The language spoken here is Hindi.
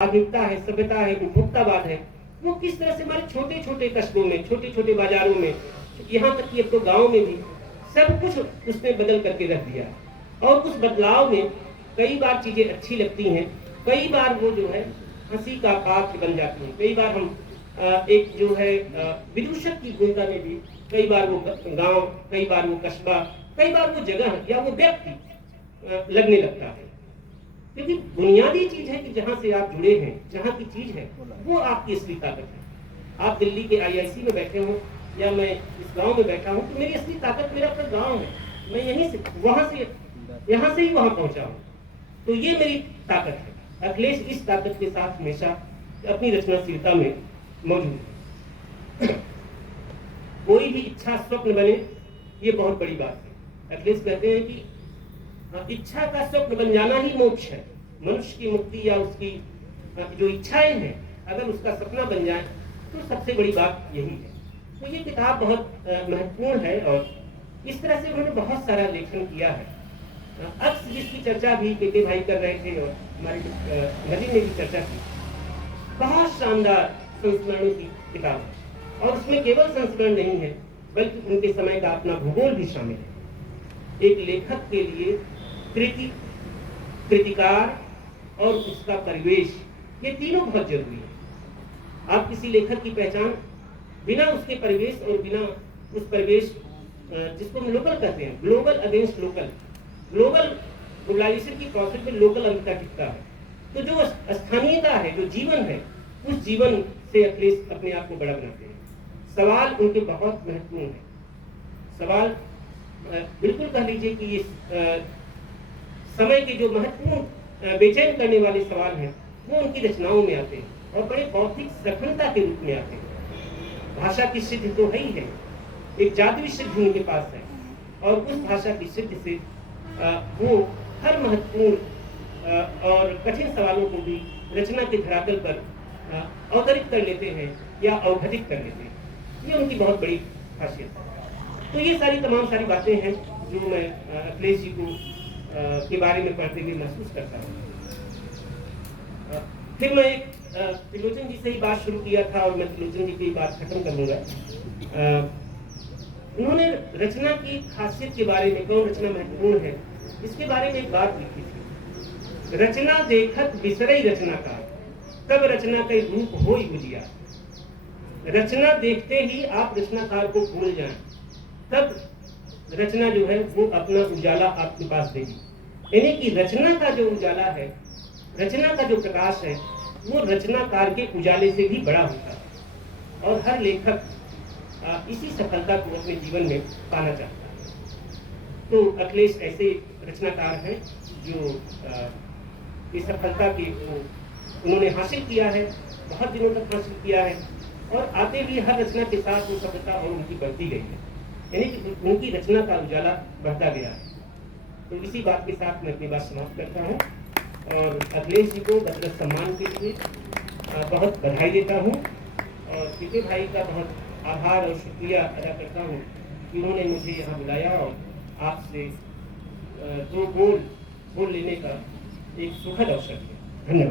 आधुनिकता है, सभ्यता है, उपभोक्तावाद है, वो किस तरह से हमारे छोटे छोटे कस्बों में, छोटे छोटे बाजारों में, यहाँ तक कि अब तो गाँव में भी सब कुछ उसने बदल करके रख दिया। और उस बदलाव में कई बार चीजें अच्छी लगती हैं, कई बार वो जो है हंसी का पात्र बन जाती है। कई बार हम एक जो है विदूषक की भूमिका में भी, कई बार वो गांव, कई बार वो कस्बा, कई बार वो जगह या वो व्यक्ति लगने लगता है। क्योंकि बुनियादी चीज है कि जहां से आप जुड़े हैं, जहां की चीज है, वो आपकी असली ताकत है। आप दिल्ली के आईआईसी में बैठे हो या मैं इस गांव में बैठा हूं, तो मेरी असली ताकत मेरा अपना गांव है। मैं यहीं से, वहां से, यहाँ से ही वहां पहुंचा हूं, तो ये मेरी ताकत है। अखिलेश इस ताकत के साथ हमेशा अपनी रचनाशीलता में मौजूद है। कोई भी इच्छा स्वप्न बने, ये बहुत बड़ी बात है। अखिलेश कहते हैं कि इच्छा का स्वप्न बन जाना ही मोक्ष है। मनुष्य की मुक्ति या उसकी जो इच्छाएं हैं, अगर उसका सपना बन जाए तो सबसे बड़ी बात यही है। तो ये किताब बहुत महत्वपूर्ण है और इस तरह से उन्होंने बहुत सारा लेखन किया है। अक्स जिसकी चर्चा भी के भाई कर रहे थे और हमारे नदीम ने भी चर्चा की, बहुत शानदार संस्मरणों की किताब है। और उसमें केवल संस्मरण नहीं है, बल्कि उनके समय का अपना भूगोल भी शामिल है। एक लेखक के लिए कृति, कृतिकार और उसका परिवेश, ये तीनों बहुत जरूरी है। आप किसी लेखक की पहचान बिना उसके परिवेश और बिना उस परिवेश, जिसको हम लोकल कहते हैं, global against local, global globalization की प्रोसेस में लोकल अंतर टिकता है। तो जो स्थानीयता है, जो जीवन है, उस जीवन से अखिलेश अपने आप को बड़ा बनाते हैं। सवाल उनके बहुत महत्वपूर्ण है। सवाल बिल्कुल कह लीजिए कि इस समय के जो महत्वपूर्ण बेचैन करने वाले सवाल हैं, वो उनकी रचनाओं में आते हैं और बड़े बौद्धिक सफलता के रूप में आते हैं। भाषा की सिद्धि तो है ही है, एक जादुई सिद्धि उनके पास है, और उस भाषा की सिद्धि से वो हर महत्वपूर्ण और कठिन सवालों को भी रचना के धरातल पर अवतरित कर लेते हैं या अवघटित कर लेते हैं। ये उनकी बहुत बड़ी खासियत है। तो ये तमाम सारी बातें हैं जो मैं अखिलेश जी को के बारे में पढ़ते हुए महसूस करता हूँ। फिर मैं त्रिलोचन जी से ही बात शुरू किया था और मैं त्रिलोचन जी की बात खत्म करूँगा। उन्होंने रचना की खासियत के बारे में, कौन रचना महत्वपूर्ण है, इसके बारे में एक बात लिखी थी। रचना देखत बिसरई रचनाकार, तब रचना के रूप होई बुझिया। रचना देखते ही आप रचनाकार को भूल जाएं, तब रचना जो है वो अपना उजाला आपके पास देगी। यानी कि रचना का जो उजाला है, रचना का जो प्रकाश है, वो रचनाकार के उजाले से भी बड़ा होता है। और हर लेखक इसी सफलता को अपने जीवन में पाना चाहता है। तो अखिलेश ऐसे रचनाकार हैं जो इस सफलता की उन्होंने हासिल किया है, बहुत दिनों तक हासिल किया है, और आते भी हर रचना के साथ वो सफलता और उनकी बढ़ती गई है। यानी कि उनकी रचना का उजाला बढ़ता गया है। तो इसी बात के साथ मैं अपनी बात समाप्त करता हूँ और अखिलेश जी को बतौर सम्मान के लिए बहुत बधाई देता हूँ और के भाई का बहुत आभार और शुक्रिया अदा करता हूँ कि उन्होंने मुझे यहाँ बुलाया और आपसे दो बोल लेने का एक सुखद अवसर दिया। धन्यवाद।